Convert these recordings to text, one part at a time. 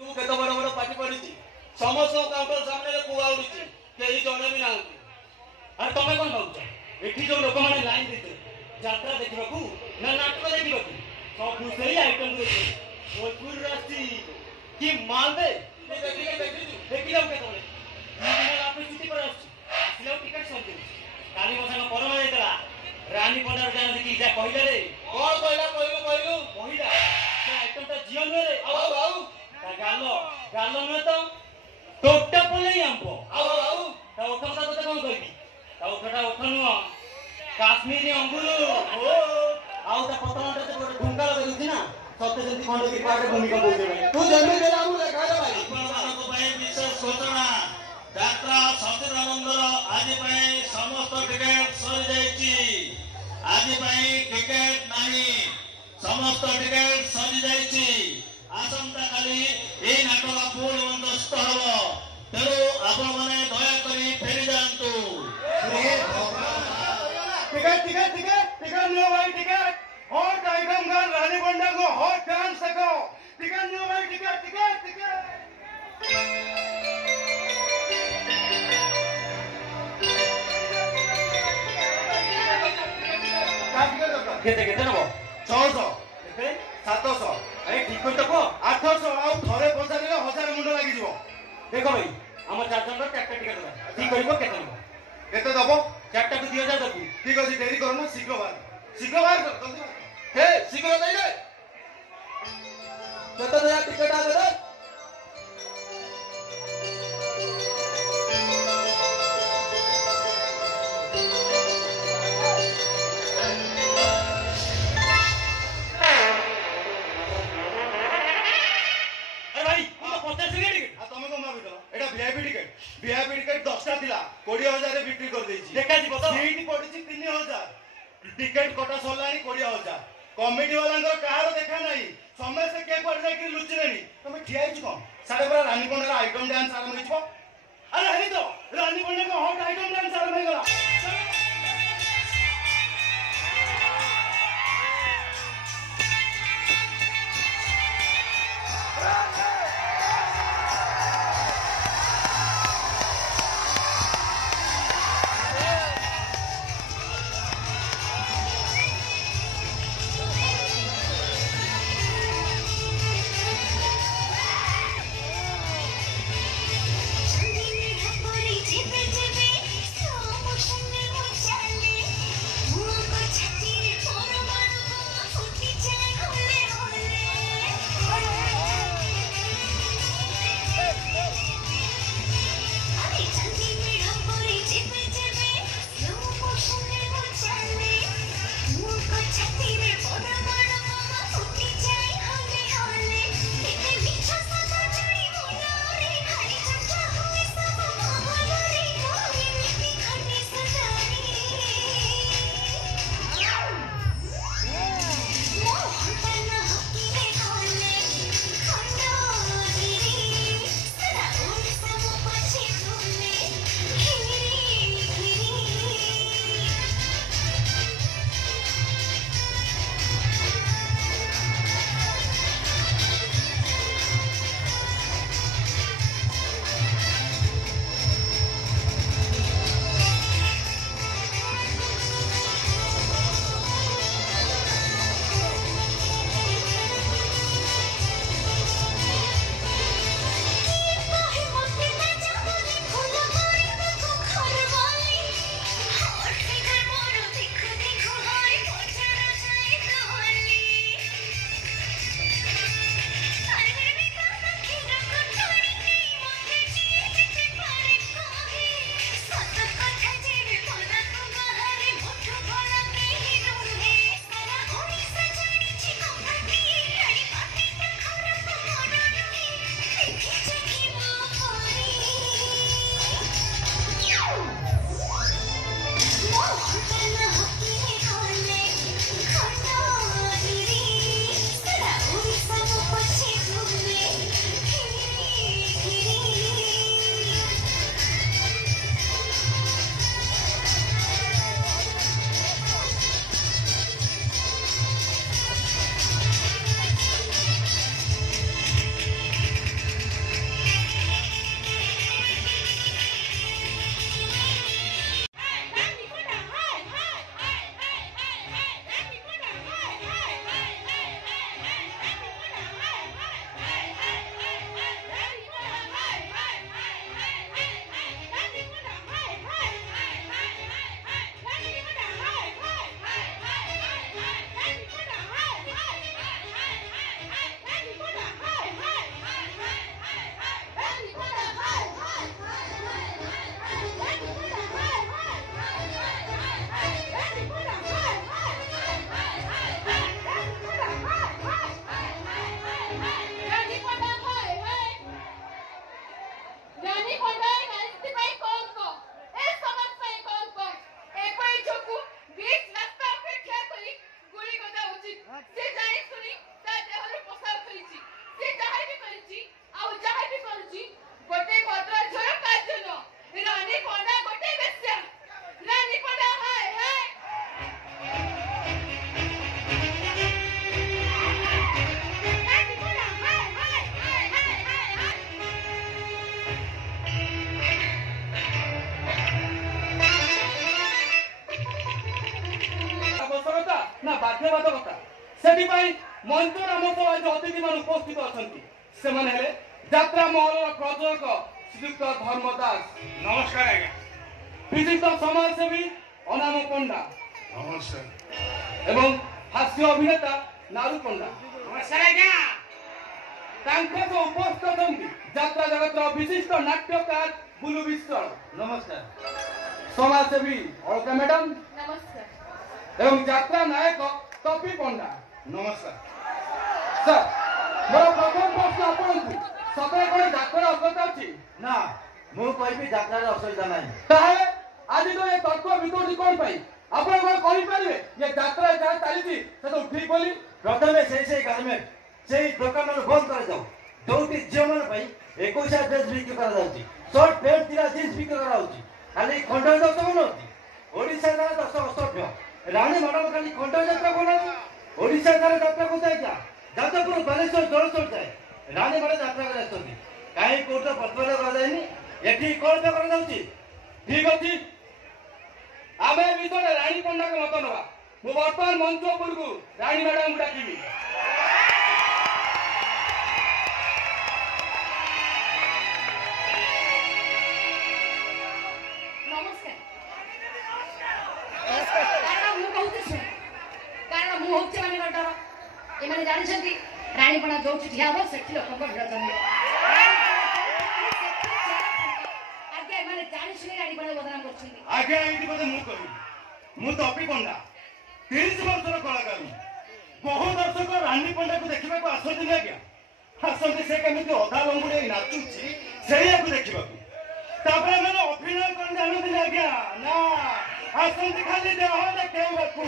तू केते बड़ बड़ पार्टी पड़ी समस्त काउंटर सामने कुआ उड़ी कहीं जड़े भी ना अरे तुम कौन भाव एठी जो लोक मैंने लाइन देते यात्रा देखा ना नाटक देखा सब खुशी आइटम भोजपुर राशि कि मालबे देखी जाऊ के छुट्टी पर आसले टिकट सब काली मसान परम जाता रानी पंडार जान देखी जा कहले रे कौन कहला कहलु कहला से आइटम ता जियो नुहे रे आउ ता गालो गालो नुहे तो टोटा पले आंपो आउ ता ओठा ता तते कोन कहबी ता ओठा नुह काश्मीरी अंगुर ओ आउ ता पतला ता ढुंगा लगे दुथि ना सत्य जंती खंड की पाटे भूमिका बोलते तू जन्म देला मु देखा दे भाई आपन को भाई विशेष सूचना यात्रा सत्यनानंदर आज भाई समस्त टिकट सरी जाईची आज भाई टिकट नाही समस्त टिकट सरी जाईची आसंता काली ए नाटक पूर्ण बंदोबस्त हबो तेरो आपण माने दया करी फेरी जांतु टिकट नो भाई टिकट हॉट आइटम गान रानी पंडा को हॉट डांस सको टिकट नो भाई टिकट केते केते नबो 600 केते 700 अरे ठीक तो को 800 आउ थरे पचारे 1000 मुंड लागि जिवो देखो भाई हम चार जन टिकट टिकट ठीक करबो केते नबो केते दबो चारटा को 2000 दबु ठीक अछि देरी करनो शीघ्र बाहर कर जल्दी हे शीघ्र दई रे केते दया टिकट आ रे वीआईपी टिकट 10टा थिला 20000 रे बिक्री कर देछि देखा जी बता सीट पडिछि 3000 टिकट कटा सरलानी 20000 कॉमेडी वाला कार देखा नहीं समय से के पड़ जाय कि लुचिलेनी तमे ठिया छि कोन साडे बरा रानी पंडा आइटम डांस आरंभ होइछो अरे हनी तो रानी पंडा को हॉट आइटम डांस आरंभ हो गला ସମ୍ପାଦକତା ସେଥିପାଇଁ ମଞ୍ଚର ଆମ ସହ ଆଜି ଅତିଥିମାନେ ଉପସ୍ଥିତ ଅଛନ୍ତି। ସେମାନେ ହେଲେ ଯାତ୍ରା ମହଲର ପ୍ରଯୋଜକ ଶ୍ରୀଯୁକ୍ତ ଧର୍ମ ଦାସ। ନମସ୍କାର ଆଜ୍ଞା। ବିଶିଷ୍ଟ ସମାଜସେବୀ ଅନାମ ପଣ୍ଡା ନମସ୍କାର। ଏବଂ ହାସ୍ୟ ଅଭିନେତା ନାରୁ ପଣ୍ଡା। ନମସ୍କାର ଆଜ୍ଞା। ତାଙ୍କ ସହ ଉପସ୍ଥିତ ଅଛନ୍ତି ଯାତ୍ରା ଜଗତର ବିଶିଷ୍ଟ ନାଟ୍ୟକାର ବୁଲୁ ବିଶ୍ୱାଳ। ନମସ୍କାର। ସମାଜସେବୀ ଅଳକା ମ୍ୟାଡାମ ନମସ୍କାର। ଏବଂ ଯାତ୍ରା ନାୟକ ତପି ପଣ୍ଡା। ନମସ୍କାର। ସାର୍ ମୋର ପ୍ରଥମ ପ୍ରଶ୍ନ ଆପଣଙ୍କୁ, ସତରେ କଣ ଯାତ୍ରାର ଅସୁବିଧା ଅଛି? ନା, ମୁଁ କହିବି ଯାତ୍ରାରେ ଅସୁବିଧା ନାହିଁ। ତାହେଲେ ଆଜି ତ ଏ ତର୍କ ବିତର୍କ କଣ ପାଇଁ? ଆପଣ କଣ କହିପାରିବେ ଯେ ଯାତ୍ରା ଯାହା ଚାଲିଛି ସେ ସବୁ ଠିକ ବୋଲି? ପ୍ରଥମେ ସେଇ ଗାର୍ମେଣ୍ଟ ସେଇ ଦୋକାନରୁ ବନ୍ଦ କରାଯାଉ, ଯୋଉଠି ଝିଅମାନଙ୍କ ପାଇଁ 21 ଡ୍ରେସ୍ ବିକ୍ରି କରାଯାଉଛି, ସର୍ଟ ପ୍ୟାଣ୍ଟ ଥିଲା ଜିନ୍ସ ବିକ୍ରି କରାଯାଉଛି। ଖାଲି ଖଣ୍ଡ ଦର୍ଶକ ନୁହନ୍ତି, ଓଡ଼ିଶା ସାରା ଦର୍ଶକ ଅସଭ୍ୟ। ରାଣୀ ମ୍ୟାଡାମ ଖାଲି ଖଣ୍ଡ ଯାତ୍ରା କରୁନାହାନ୍ତି, ଓଡ଼ିଶା ସାରା ଯାତ୍ରା କରୁଥାଏ। ଯାଜପୁର ବାଲେଶ୍ୱର ଜଳେଶ୍ୱର ଯାଏ ରାଣୀ ମ୍ୟାଡାମ ଯାତ୍ରା କରି ଆସୁଛନ୍ତି। କାହିଁ କୋଉଠି ପ୍ରତିବାଦ କରାଯାଏନି? ଏଠି କଣ ପାଇଁ କରାଯାଉଛି? ଠିକ ଅଛି, ଆମେ ଏ ବିଷୟରେ ରାଣୀ ପଣ୍ଡାଙ୍କ ମତ ନେବା। ମୁଁ ବର୍ତ୍ତମାନ ମଞ୍ଚ ଉପରକୁ ରାଣୀ ମ୍ୟାଡାମଙ୍କୁ ଡାକିବି। ନମସ୍କାର। କାରଣ ମୁଁ କହୁଛି ଶୁଣ, କାରଣ ମୁଁ ହଉଛି ଏମାନଙ୍କ ଡର। ଏମାନେ ଜାଣିଛନ୍ତି ରାଣୀପଣା ଯୋଉଠି ଠିଆ ହବ ସେଠି ଲୋକଙ୍କ ଭିଡ଼ ଜମିବ। ଆଜ୍ଞା ଏମାନେ ଜାଣି ଶୁଣି ରାଣୀପଣା ବଦନାମ କରୁଛନ୍ତି। ଆଜ୍ଞା ଏଇଠି ବୋଧେ ମୁଁ କହିବି। ମୁଁ ତପି ପଣ୍ଡା, 30 ବର୍ଷର କଳାକାର। ବହୁ ଦର୍ଶକ ରାଣୀ ପଣ୍ଡାକୁ ଦେଖିବାକୁ ଆସନ୍ତି ନା ଆଜ୍ଞା। ଆସନ୍ତି ସେ କେମିତି ଅଧା ଲଙ୍ଗୁଡ଼ି ନାଚୁଛି ସେଇଆକୁ ଦେଖିବାକୁ। ତାପରେ ଏମାନେ ଅଭିନୟ କରି ଜାଣନ୍ତି ନା ଆଜ୍ଞା। ନା, ଆସନ୍ତି ଖାଲି ଦେହ ଦେଖେଇବାକୁ।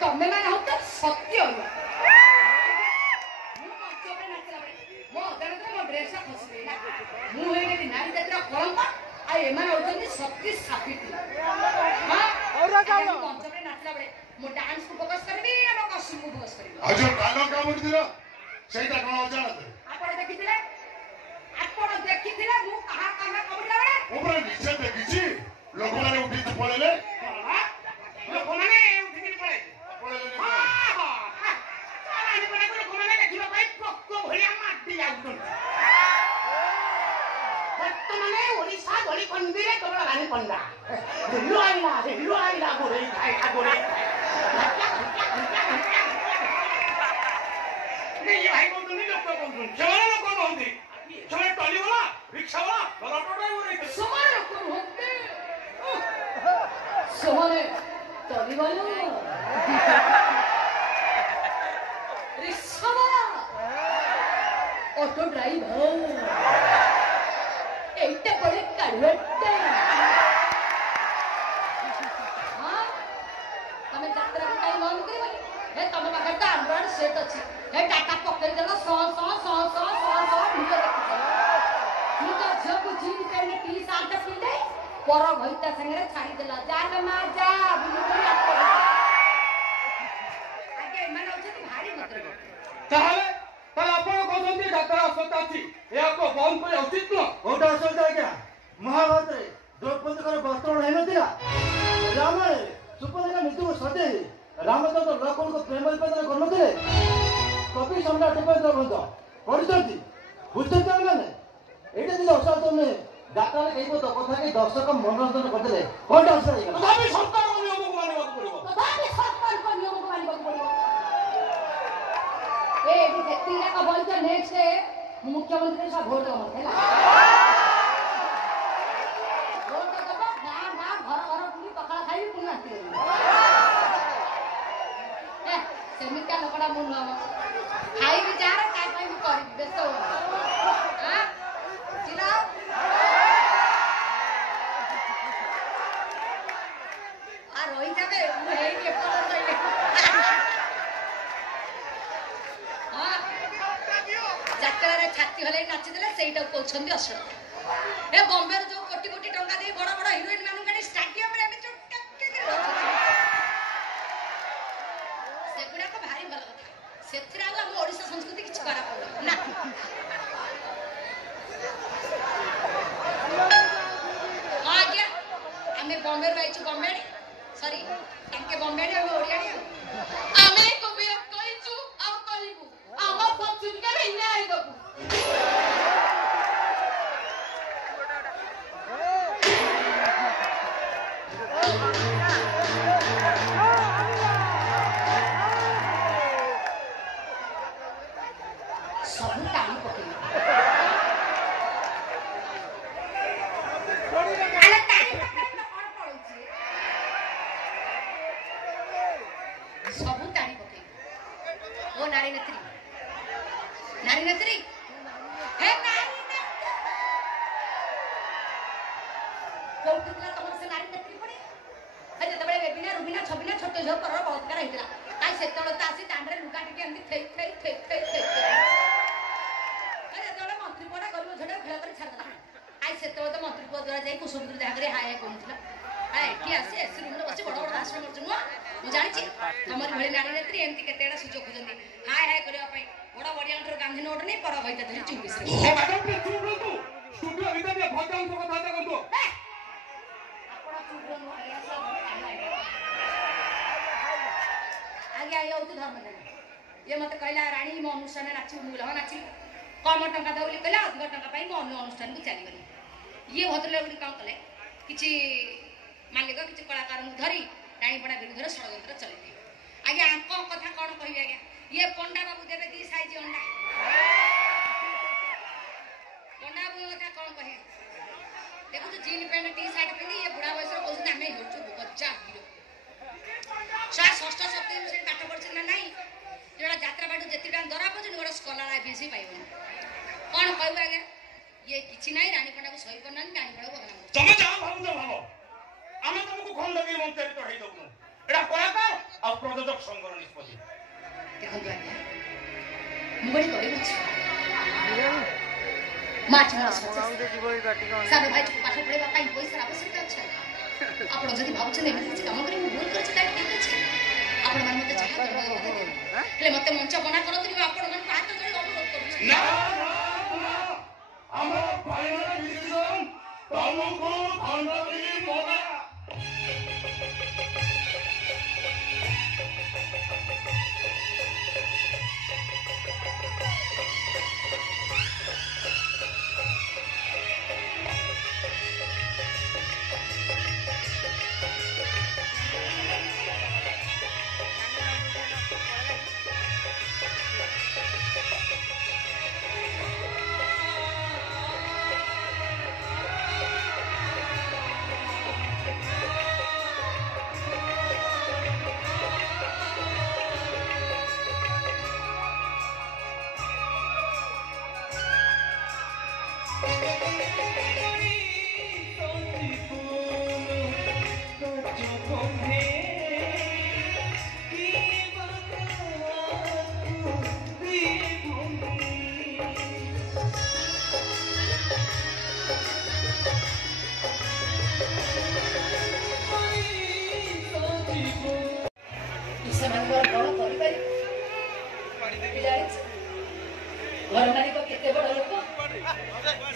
ତମେ ମାନେ ହଉଛ ସତ୍ୟ। ମୁଁ ହେଇଗଲି ନାରୀ ଜାତିର କଳଙ୍କ, ଆଉ ଏମାନେ ହଉଛନ୍ତି ସତୀ ସାବିତ୍ରୀ। ମଞ୍ଚରେ ନାଚିଲା ବେଳେ ମୁଁ ଡାନ୍ସକୁ ଫୋକସ କରିବି ନା ମୋ କଷ୍ଟ୍ୟୁମକୁ ଫୋକସ କରିବି? ଆଉ ଯୋଉ କାନ କାମୁଡ଼ିଥିଲ ସେଇଟା କଣ ଅଜାଣତ? ଆପଣ ଦେଖିଥିଲେ ମୁଁ କାହା କାନ କାମୁଡ଼ିଲା ବେଳେ? ମୁଁ ପୁରା ନିଜେ ଦେଖିଛି। ଲୋକମାନେ ଉଠିକି ପଳେଇଲେ। ଲୋକମାନେ ଉଠିକି ପଳେଇଲେ। ଲୋକମାନେ ଦେଖିବା ପାଇଁ ପୋକ ଭଳିଆ ମାଟି ଯାଉଛନ୍ତି। ବର୍ତ୍ତମାନେ ଓଡ଼ିଶା ଗଳି କନ୍ଦିରେ କେବଳ ରାଣୀ ପଣ୍ଡା ହିଲୁ ଆଇଲା ଗୋରେଇ ଖାଇଲା ଗୋରେଇ ଭାଇ କହୁଛନ୍ତି ଲୋକ କହୁଛନ୍ତି। ସେମାନେ ଲୋକ କହୁଛନ୍ତି, ସେମାନେ ଟଲିବାଲା ରିକ୍ସାବାଲା ଅଟୋ ଡ୍ରାଇଭର। ସେମାନେ ଲୋକ ନୁହନ୍ତି, ସେମାନେ ଟଲିବାଲା ରିକ୍ସାବାଲା ଅଟୋ ଡ୍ରାଇଭର। এইটা বলে কারবারটা। হ্যাঁ, তুমি যাত্রাকে কাই বন্ধ করিবনি? হে তম পাখে তো আন্ড্রয়েড সেট আছে। হে ডাটা পকেই দেল ভিডিও দেখি। ମୁଁ ତ ଝିଅକୁ ଜିନ୍ ପ୍ୟାଣ୍ଟ ଟି ସାର୍ଟ ପିନ୍ଧେ ପର ଭଇତା ସାଙ୍ଗରେ ଛାଡ଼ିଦେଲା। ଯାଲେ ମା ଯା ଆଜ୍ଞା ଏମାନେ ଅଛନ୍ତି ଭାରି ଭଦ୍ର। ତାହେଲେ ଆପଣ କହୁଛନ୍ତି ଯାତ୍ରା ଅସୁବିଧା ଅଛି, ଏହାକୁ ବନ୍ଦ କରିବା ଉଚିତ ନୁହଁ? କୋଉଟା ଅସୁବିଧା ଆଜ୍ଞା? ମହାଭାରତରେ ଦ୍ରୌପଦୀଙ୍କର ବସ୍ତ୍ରଣ ହେଇନଥିଲା? ରାମାୟଣରେ ସୁପର୍ଣ୍ଣିକା ନିଜକୁ ସଜେଇ ରାମଚନ୍ଦ୍ର ଲକ୍ଷ୍ମଣଙ୍କୁ ପ୍ରେମ ନିବେଦନ କରୁନଥିଲେ? କବି ସମ୍ରାଟ ଉପେନ୍ଦ୍ର ଭଞ୍ଜ ପଢିଛନ୍ତି, ବୁଝୁଛନ୍ତି ମାନେ? ଏଇଟା ଯଦି ଅସାଧ୍ୟ ନୁହେଁ, ଯାତ୍ରାରେ କେହି କଥା କେହି ଦର୍ଶକ ମନୋରଞ୍ଜନ କରିଦେଲେ କଣଟା ଅସୁବିଧା ହେଇଗଲା? ତଥାପି ସରକାରଙ୍କ ନିୟମକୁ ମାନିବାକୁ ପଡ଼ିବ। ତଥାପି ସରକାରଙ୍କ ନିୟମକୁ ମାନିବାକୁ ପଡ଼ିବ। ଏଠି ଯେତିକି ଯାକ ବଳିଛ ନେକ୍ସଟ ମୁଖ୍ୟମନ୍ତ୍ରୀ ସହ ଭୋଟ ଦେବ ହେଲା। ଭୋଟ ଦେବ, ଗାଁ ଘର ବୁଲି ପଖାଳ ଖାଇବି ପୁଣି ନାଚି ସେମିତିଆ ଲୋକଟା ମୁଁ ନୁହଁ। ଖାଇବି ଯାହାର ତା ପାଇଁ ମୁଁ କରିବି, ବ୍ୟସ୍ତ ହୁଅନି। ରହିଯାବେ ମୁଁ ହେଇକି ଏପଟ ରହିଲେ। होउछन्दी अश्लील ए बॉम्बे रो जो कोटी कोटी टंका दे बड़ा बड़ा हीरोइन मानु गानी स्टेडियम रे एमे चटका के से गुडा को भारी भल कथा सेथिरा हम ओडिसा संस्कृति किछ करा पड़ो ना आ गया हमें बॉम्बे रो आइछु बॉम्बे सॉरी ताके बॉम्बे रे हम ओडियाडी आमे को बे कहिछु आ कहिबु आमा पछुन के बिना आइ दबु सब टाइम पके अरे टाइम पके तो कोन पड़ुची सब टाइम पके ओ नारी नेत्री हे नारी नेत्री कोउतला तमर से नारी नेत्री पड़े अरे तबळे बेबिना रुबिना छबिना छोट झोर पर बलात्कार हेतिला काई सेतळ त आसी दांडरे लुगा टिके अंदी थई अरे तबळे मंत्री पडा गरीब झडे खेळ कर छाडला काई सेतळ त मंत्री पद द्वारा जाई कुसुमपुर देखा करे हाय कोनथिला हाय की आसी एसी रूम रे बसी बड़ बड़ भाषण करछु मु जानिछि तमर भଳି नारी नेत्री एंती केतेडा सुजोग खुजंदी हाय हाय करिया पई बड़ बडिया अंतर गांधी नोट नै पर होइता धरि 24 रे ओ मैडम प्लीज चुप रहो तू स्टूडियो भीतर में भजन को कथा करतो आपण चुप रहो आया सब आगे आया होती धर्म देना ये मत कहला रानी मो अनुष्ठान नाची मुलह नाची कम टंका दउली कहला अधिक टंका पाई मो अन्य अनुष्ठान को चली गली ये भद्र लोग काम कले किछि मालिक किछि कलाकार धरी रानी पड़ा विरुद्ध षडयंत्र चले आगे आंको कथा कोन कहि आगे ये पंडा बाबू देबे दी साइज अंडा पंडा बाबू कथा कोन कहि देखो तो जीन पैंट टी शर्ट पिंदी ये बुढ़ा बयस रो कहू हमें होचु बच्चा हीरो सा षष्ठ सप्तम से पाठ पढ़छ ना नहीं जेड़ा यात्रा बाटू जेतिटा दरा पछ गोड़ स्कॉलर आईपीसी पाइबो कोन कहबो आगे ये किछि नाही रानी पंडा को सही करना रानी पंडा को बदनाम तमे जाओ भाबो आमे तुमको खंडगिरी मंत्री चढ़ाई दबनु एडा कलाकार आ प्रयोजक संघर निष्पत्ति देखो आगे मुबड़ी करे छी माछ माछ सानो भाई पाठ पढ़ेबा पाई पैसा आवश्यकता अछि आपण जदि भाबुछन एमि किछि काम करी भूल करछि ता ठीक अछि आपण मन मते चाहा हेले मते मंच बना करतरी आपण मन हाथ जोड़ी अनुरोध करूछि ना हमरा फाइनल डिसीजन तुमको खंडगिरी मोगा घर मालिक केते बड़ लोक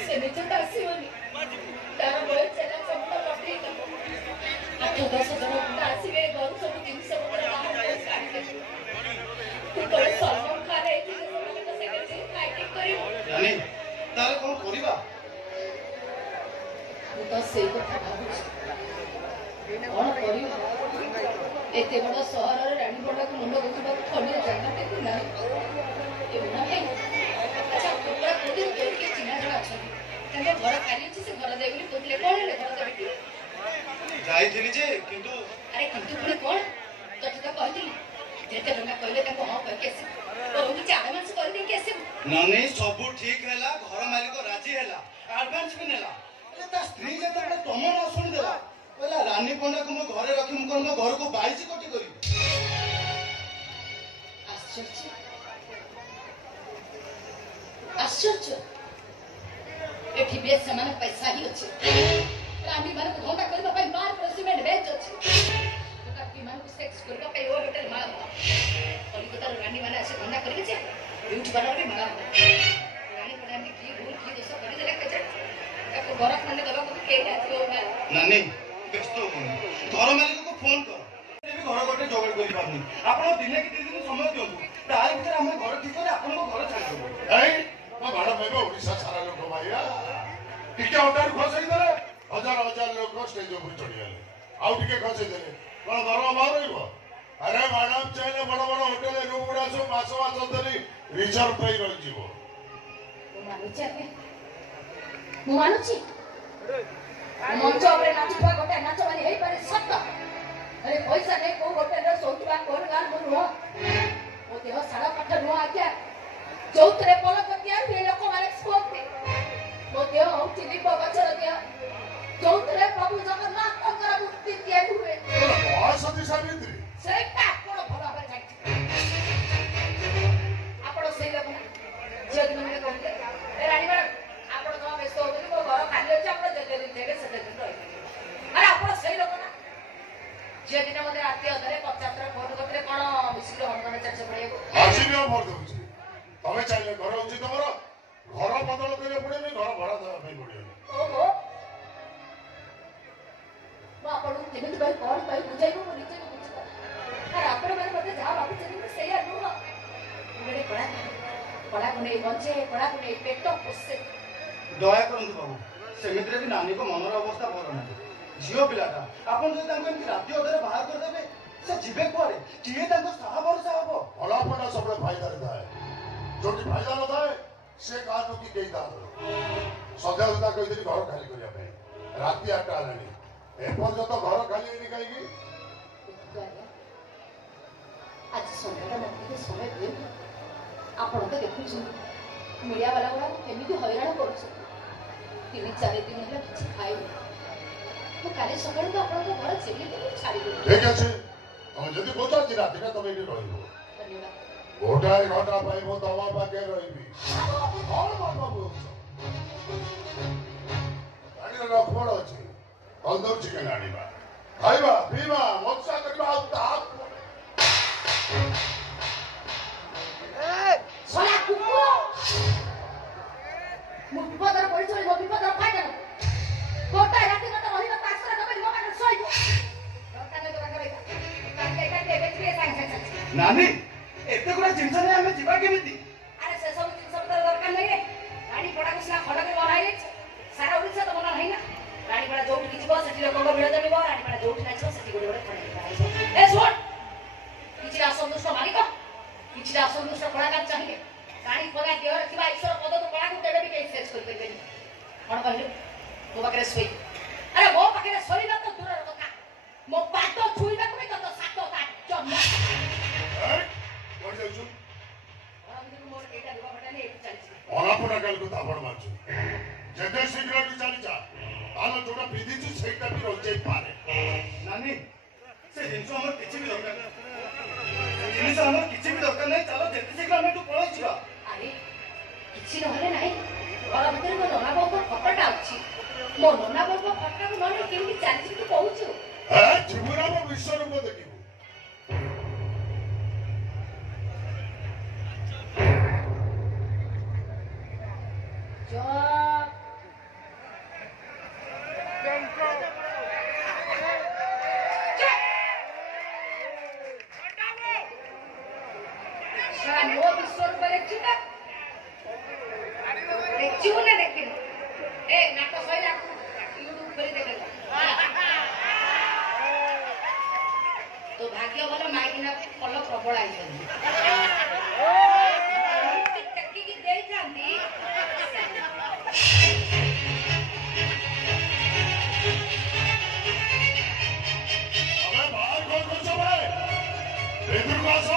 से निचे आसीबनी तार बय चला सब लटी 8-10 जन आसीबे घर सब जिनिस पत्र बाहर काढी दे तू तो सलमान खान ए कि माने तो सेक्रेटरी फाइटिंग करियो जानी तार कोन करिबा तू तो सेई कथा भाबुछ कोन करियो एते बड़ शहर रे रानी बड़ा को मुंड देखबा थोड़ी जगह ते ना ए ना है अच्छा पूरा कोडी के चिन्हा जण अछि तने घर कार्य अछि से घर देबली कोतले कोन ले घर देबी जाइथिली जे किंतु अरे किंतु पुणी कोन तो तो कहतिली जेते रंगा कहले ताको हां कह के तो उनी चार मास कर दे कैसे नने सब ठीक हैला घर मालिक राजी हैला एडवांस भी नेला ए ता स्त्री जते बडे तम न सुन देला कहला रानी पंडा को मो घरे रखी मु कोन घर को 22 कोटी करी आश्चर्य ଏଠି ବେଶ ସେମାନେ ପଇସା ହିଁ ଅଛି ରାଣୀ ମାନଙ୍କୁ ଧନ୍ଦା କରିବା ପାଇଁ ମାର ପରେ ସିମେଣ୍ଟ ବେଞ୍ଚ ଅଛି ଦୋକାନୀ ମାନଙ୍କୁ ସେକ୍ସ କରିବା ପାଇଁ ଓ ହୋଟେଲ ମାଳ କଲିକତାର ରାଣୀ ମାନେ ଆସି ଧନ୍ଦା କରିକି ଯେ ଏଇଠି ବାଲା ବି ମାଳ ରାଣୀ ମାନେ ଆମେ କି ଭୁଲ କି ଦୋଷ କରିଦେଲେ କେଜାଣି ତାକୁ ଘର ଖଣ୍ଡେ ଦେବାକୁ ବି କେହି ଆସିବ ନାନୀ ବ୍ୟସ୍ତ ହୁଅନି ଘର ମାଲିକକୁ ଫୋନ କର ଘର ଗୋଟେ ଯୋଗାଡ଼ କରିପାରୁନି ଆପଣ ଦିନେ କି 3 ଦିନ ସମୟ ଦିଅନ୍ତୁ ତାରି ଭିତରେ ଆମେ ଘର ଠିକ କରି ଆପଣଙ୍କ ଘର ଛାଡ଼ିଦେବୁ ମୋ ଘର ପାଇବ ଓଡ଼ିଶା ସାରା ଲୋକ ଭାଇଆ ଟିକେ ଅଣ୍ଟାରୁ ଖସେଇ ଦେଲେ ହଜାର ହଜାର ଲୋକ ଷ୍ଟେଜ ଉପରେ ଚଢ଼ିଗଲେ ଆଉ ଟିକେ ଖସେଇ ଦେଲେ କଣ ଘର ଅଭାବ ରହିବ ଆରେ ମ୍ୟାଡାମ ଚାହିଁଲେ ବଡ ବଡ ହୋଟେଲ ରୁମ୍ ଗୁଡା ସବୁ ମାସ ମାସ ଧରି ରିଜର୍ଭ ପାଇ ରହିଯିବ ମୁଁ ମାନୁଛି ମଞ୍ଚ ଉପରେ ନାଚୁଥିବା ଗୋଟେ ନାଚ ମାନେ ହେଇପାରେ ସତ ଆରେ ପଇସା ନେଇ କୋଉ ହୋଟେଲରେ ଶୋଉଥିବା କୋଉ ଗାଁ ମୁଁ ନୁହଁ ମୋ ଦେହ ସାରା ପାଠ ନୁହଁ ଆଜ୍ଞା ଯୋଉଥିରେ ପଲକ ତିଆରି ହୁଏ ଲୋକମାନେ ଶୁଅନ୍ତି ମୋ ଦେହ ହଉଛି ଲିମ୍ବ ଗଛର ଦେହ ଯୋଉଥିରେ ପ୍ରଭୁ ଜଗନ୍ନାଥଙ୍କର ମୂର୍ତ୍ତି ତିଆରି ହୁଏ ସତୀ ସାବିତ୍ରୀ ସେଇଟା ଆପଣ ଭଲ ଭାବରେ ଜାଣିଛନ୍ତି ଆପଣ ସେଇ ଲୋକ ନା ଝିଅ ଦିନ କହିଲେ ରାଣୀ ମ୍ୟାଡାମ ଆପଣ ଜମା ବ୍ୟସ୍ତ ହଉଛନ୍ତି ମୋ ଘର ଖାଲି ଅଛି ଆପଣ ଯେତେ ଦିନ ଦେବେ ସେତେ ଦିନ ରହିବେ ଆରେ ଆପଣ ସେଇ ଲୋକ ନା ଝିଅ ଦିନ ମତେ ରାତି ଅଧରେ 50 ଥର ଫୋନ କରିଥିଲେ କଣ ମିଶିକି ହନୁମାନ ଚାଷ ପଡିବାକୁ ଆଜି ବି ଭର ଦଉଛି ତମେ ଚାହିଁଲେ ଘର ହଉଛି ତମର ଘର ବଦଳ କରିବାକୁ ପଡିବନି ଘର ଭଡା ଦେବା ପାଇଁ ପଡିବନି ଓହୋ ମୁଁ ଆପଣଙ୍କୁ କେମିତି କହି କଣ କହି ବୁଝାଇବୁ ମୁଁ ନିଜେ ବୁଝିପାରେ ଆରେ ଆପଣମାନେ ମତେ ଯାହା ଭାବୁଛନ୍ତି ମୁଁ ସେଇଆ ନୁହଁ ଗୋଟେ କଳାକୁ ନେଇ ବଞ୍ଚେ କଳାକୁ ନେଇ ପେଟ ପୋଷେ ଦୟା କରନ୍ତୁ ବାବୁ ସେମିତିରେ ବି ନାନୀଙ୍କ ମନର ଅବସ୍ଥା ଭଲ ନାହିଁ ଝିଅ ପିଲାଟା ଆପଣ ଯଦି ତାଙ୍କୁ ଏମିତି ରାତି ଅଧରେ ବାହାର କରିଦେବେ ସେ ଯିବେ କୁଆଡେ କିଏ ତାଙ୍କ ସାହା ଭରସା ହବ ଫଳାଫଳ ସବୁବେଳେ ଫାଇଦାରେ ଥାଏ ଯୋଉଠି ଫାଇଦା ନଥାଏ ସେ କାହାଠୁ କି କେହି କାହାଠୁ ସନ୍ଧ୍ୟା ସୁଦ୍ଧା କହିଥିଲି ଘର ଖାଲି କରିବା ପାଇଁ ରାତି 8ଟା ହେଲାଣି ଏପର୍ଯ୍ୟନ୍ତ ଘର ଖାଲି ହେଇନି କାହିଁକି ଆଜି ସନ୍ଧ୍ୟାଟା ମତେ ଟିକେ ସମୟ ଦିଅନ୍ତୁ ଆପଣ ତ ଦେଖୁଛନ୍ତି ମିଡ଼ିଆ ବାଲା ଗୁଡ଼ାକ କେମିତି ହଇରାଣ କରୁଛନ୍ତି 3-4 ଦିନ ହେଲା କିଛି ଖାଇନି ମୁଁ କାଲି ସକାଳୁ ତ ଆପଣଙ୍କ ଘର ଯେମିତି ଛାଡ଼ିଦେବି ଠିକ ଅଛି ତମେ ଯଦି କହୁଛ ଆଜି ରାତିଟା ତମେ ଏଠି ରହିବ ଧନ୍ୟବାଦ ଗୋଟାଏ ଘଣ୍ଟା ପାଇଁ ମୁଁ ତମ ପାଖେ ରହିବି କଣ ବାପା କହୁଛ ଗାଡ଼ିରେ ଲକ୍ଷ୍ମଣ ଅଛି ତନ୍ଦୁର ଚିକେନ ଆଣିବା ଖାଇବା ପିଇବା ମଜା କରିବା ଆଉ ତାହା ଶଳା କୁକୁର ମୁଁ ବିପଦର ପରିଚୟ ମୋ ବିପଦର ଫାଇଦା ଗୋଟାଏ ରାତି ମତେ ରହିବା ପାଶରେ ନବେ ମୋ ପାଖରେ ଶୋଇବ ନାନୀ ଏତେ ଗୁଡା ଜିନିଷ ନେଇ ଆମେ ଯିବା କେମିତି ଆରେ ସେ ସବୁ ଜିନିଷ ପତ୍ର ଦରକାର ନାହିଁ ରାଣୀ ପଡ଼ାକୁ ସିନା ଖଣ୍ଡରେ ବନା ହେଇଯାଇଛି ସାରା ଓଡ଼ିଶା ତ ମନା ନାହିଁ ନା ରାଣୀ ପଡ଼ା ଯୋଉଠିକି ଯିବ ସେଠି ଲୋକଙ୍କ ଭିଡ଼ ଜମିବ ରାଣୀ ପଡ଼ା ଯୋଉଠି ନାଚିବ ସେଠି ଗୋଟେ ଗୋଟେ ଖଣ୍ଡେ ଏ ଶୁଣ କିଛିଟା ଅସନ୍ତୁଷ୍ଟ ମାଲିକ କିଛିଟା ଅସନ୍ତୁଷ୍ଟ କଳାକାର ଚାହିଁବେ ରାଣୀ ପଦା ଦେହରେ ଥିବା ଈଶ୍ୱର ପଦକୁ କଳାକୁ କେବେ ବି କେହି ସେକ୍ସ କରିପାରିବେନି କଣ କହିଲୁ ମୋ ପାଖରେ ଶୋଇ ଆରେ ମୋ ପାଖରେ ଶୋଇବା ତ ଦୂରର କଥା ମୋ ପାଦ ଛୁଇଁବାକୁ ବି ତତ 7ଟା ଜନ୍ମ ଅନାପଣା କାଲିକୁ ତାବଡ଼ ମାରୁଛୁ ଯେତେ ଶୀଘ୍ର ଏଠୁ ଚାଲିଯା ତାହେଲେ ଯୋଉଟା ବିଧିଛୁ ସେଇଟା ବି ରହିଯାଇପାରେ ନାନୀ ସେ ଜିନିଷ ଆମର କିଛି ବି ଦରକାର ନାହିଁ ଜିନିଷ ଆମର କିଛି ବି ଦରକାର ନାହିଁ ଚାଲ ଯେତେ ଶୀଘ୍ର ଆମେ ଏଠୁ ପଳେଇ ଯିବା ଆରେ କିଛି ନହେଲେ ନାହିଁ ଘର ଭିତରେ ମୋ ନନା ବାବୁଙ୍କ ଫଟୋଟା ଅଛି ମୋ ନନା ବାବୁଙ୍କ ଫଟୋକୁ ନହେଲେ କେମିତି ଚାଲିଛି ତୁ କହୁଛୁ ଜୀବନ ଆମ ବିଶ୍ୱରୂପ ଦେଖିବୁ ମୋ ବିଶ୍ୱରୂପ ଦେଖିଛୁ ଦେଖିବୁ ନା ଦେଖିନୁ ଏ ନାଟ ସଇଲା ୟୁଟ୍ୟୁବ କରି ଦେଖ ତୋ ଭାଗ୍ୟ ଭଲ ମାଇକିନା ଫଲ ପ୍ରବଳ ଆଇଛନ୍ତି ଟେକିକି ଦେଇଥାନ୍ତି ଏଥିରୁ ଆସ